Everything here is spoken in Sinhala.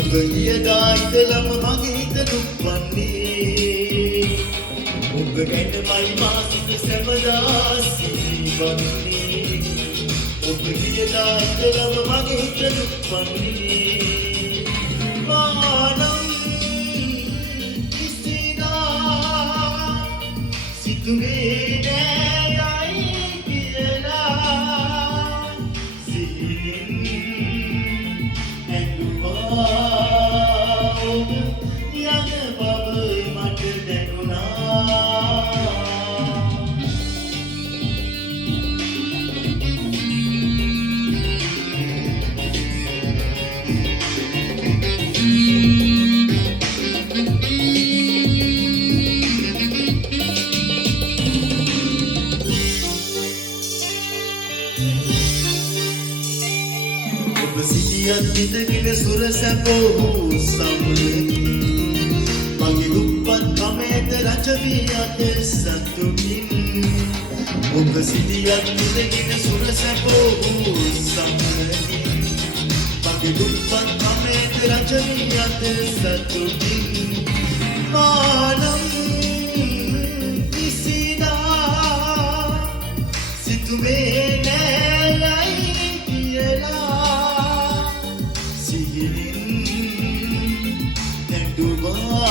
ඔබ ගියදා ඉඳලම මගේ හිත දුක්වන්නේ ඔබ ගැනමයි මා සිත සැමදා සිහිවන්නේ ඔබ ගියදා ඉඳලම මගේ හිත දුක්වන්නේ මානම් කිසිදා සිතුවේ නෑ කියලා සිහින් ඔබ සිටියත් විඳගෙන සුර සැපෝ සමගි මගේ දුප්පත් කමේද රජ වී අත සතුටින් ඔබ සිටියත් විඳගෙන සුර සැපෝ සමගි මගේ දුප්පත් කමේද රජ වී අත සතුටින් මානම් කිසිදා සිතුවේ නෑලයි කියලා සිහින් නැඩුවා